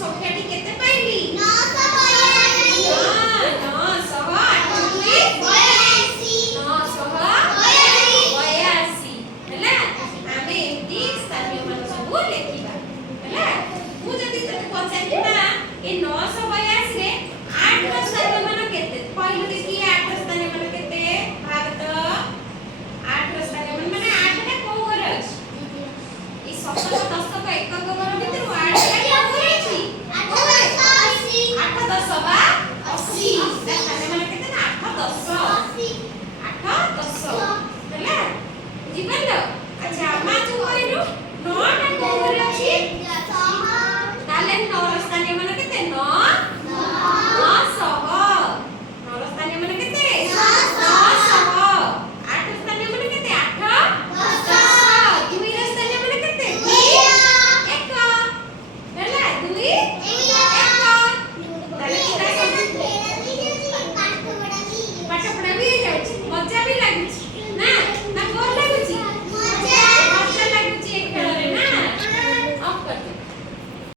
ସଂଖ୍ୟାଟି କେତେ ପାଇଲି? 982 ହେଲା। ଆମେ ଏମିତି ସ୍ଥାନୀୟ ମାନ ସବୁ ଲେଖିବା ହେଲା। ମୁଁ ଯଦି ତତେ ପଚାରିବି ନା ଏ 982 ରେ 8 ର ସ୍ଥାନୀୟ ମାନ କେତେ କହିଲୁ ଦେଖି? 8 ର ସ୍ଥାନୀୟ ମାନ କେତେ? ଭାରତ 8 ର ସ୍ଥାନୀୟ ମାନ ମାନେ 8 ଟା କୋଉ ଘରେ ଅଛି? এই শতক দশক একক ঘর ভিতর 8 টা কোଉ ঘରେ ଅଛି? 8 10 বা 80 স্থাନୀୟ ମାନ କେତେ ନା 8 10 ହେଲା। ବୁଝିପାରିଲ? ଆଚ୍ଛା ଆମା ତୁ କହିଲୁ 9 ଟା କୋଉ ଘରେ ଅଛି? ତାହେଲେ 9